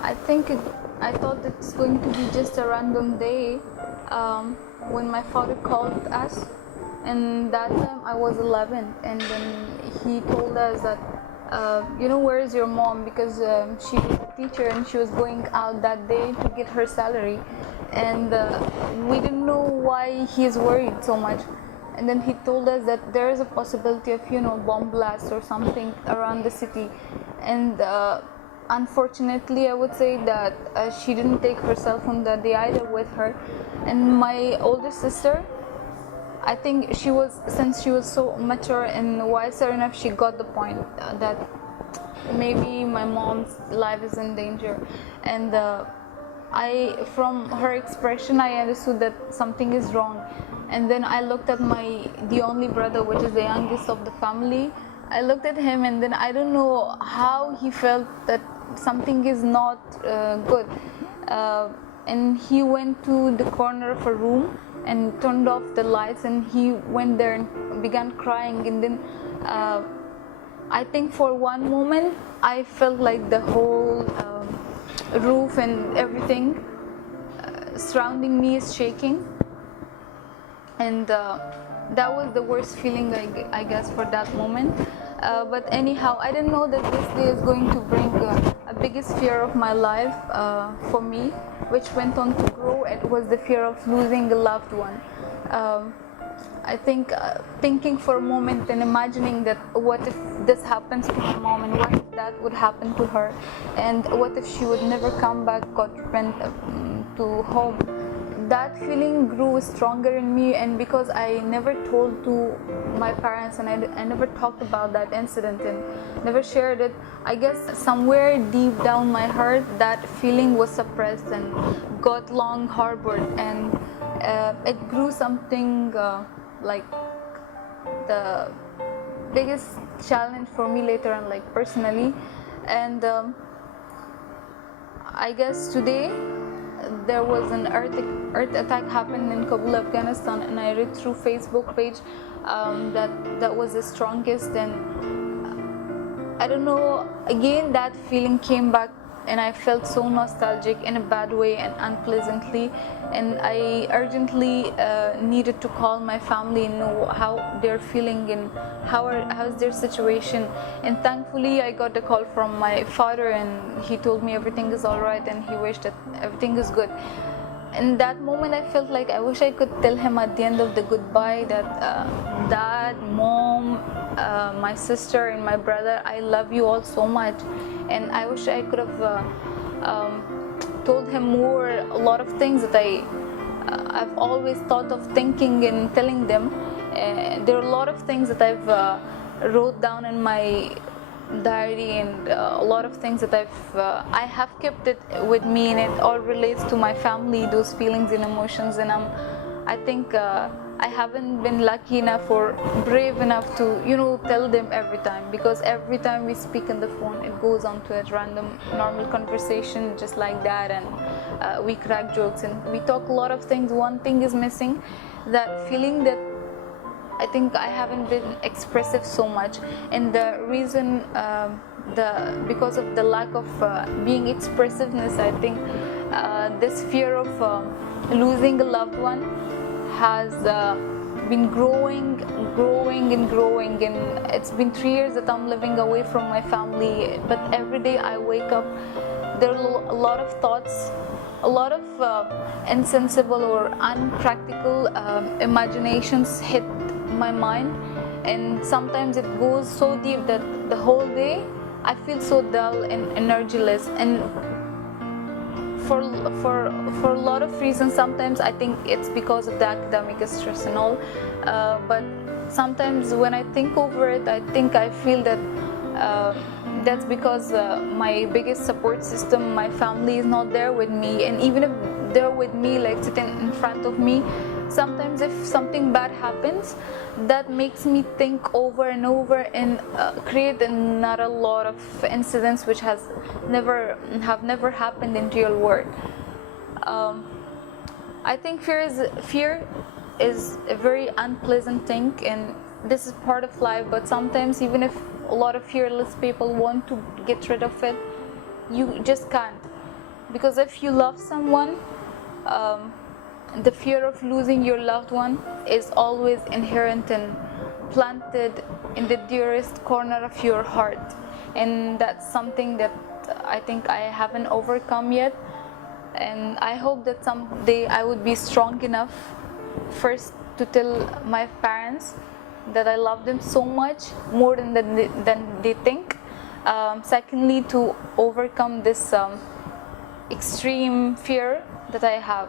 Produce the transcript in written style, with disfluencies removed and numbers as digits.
I thought it's going to be just a random day when my father called us, and that time I was 11, and then he told us that, where is your mom? Because she was a teacher and she was going out that day to get her salary, and we didn't know why he's worried so much. And then he told us that there is a possibility of bomb blast or something around the city, and unfortunately I would say that she didn't take her cell phone that day either with her. And my older sister, I think since she was so mature and wiser enough, she got the point that maybe my mom's life is in danger. And from her expression, I understood that something is wrong. And then I looked at the only brother, which is the youngest of the family. I looked at him, and then I don't know how he felt that something is not good. And he went to the corner of a room and turned off the lights, and he went there and began crying. And then I think for one moment I felt like the whole roof and everything surrounding me is shaking, and that was the worst feeling, I guess, for that moment. But anyhow, I didn't know that this day is going to bring a biggest fear of my life for me, which went on to grow. It was the fear of losing a loved one. I think thinking for a moment and imagining that what if this happens to my mom, and what if that would happen to her, and what if she would never come back, God forbid, to home. That feeling grew stronger in me, and because I never told to my parents, and I never talked about that incident and never shared it, I guess somewhere deep down my heart that feeling was suppressed and got long harbored, and it grew something like the biggest challenge for me later on, like personally. And I guess today there was an earth attack happened in Kabul, Afghanistan, and I read through Facebook page that was the strongest, and I don't know, again that feeling came back, and I felt so nostalgic in a bad way and unpleasantly, and I urgently needed to call my family and know how they're feeling and how's their situation. And thankfully I got a call from my father, and he told me everything is all right, and he wished that everything is good. In that moment I felt like I wish I could tell him at the end of the goodbye that Dad, Mom, my sister and my brother, I love you all so much. And I wish I could have told him a lot of things that I've always thought of thinking and telling them. There are a lot of things that I've wrote down in my diary, and a lot of things that I have kept it with me, and it all relates to my family, those feelings and emotions. And I think I haven't been lucky enough or brave enough to tell them every time, because every time we speak on the phone it goes on to a random normal conversation just like that, and we crack jokes and we talk a lot of things. One thing is missing, that feeling that I think I haven't been expressive so much, and the reason because of the lack of being expressiveness, I think this fear of losing a loved one has been growing, and it's been 3 years that I'm living away from my family. But every day I wake up, there are a lot of thoughts, a lot of insensible or unpractical imaginations hit my mind, and sometimes it goes so deep that the whole day I feel so dull and energyless. And for a lot of reasons, sometimes I think it's because of the academic stress and all, but sometimes when I think over it, I think I feel that that's because my biggest support system, my family, is not there with me. And even if they're with me, like sitting in front of me, sometimes if something bad happens, that makes me think over and over and create not a lot of incidents which have never happened in real world. I think fear is a very unpleasant thing, and this is part of life. But sometimes, even if a lot of fearless people want to get rid of it, you just can't. because if you love someone, the fear of losing your loved one is always inherent and planted in the dearest corner of your heart, and that's something that I think I haven't overcome yet. And I hope that someday I would be strong enough, first to tell my parents that I love them so much more than they think. Secondly, to overcome this extreme fear that I have.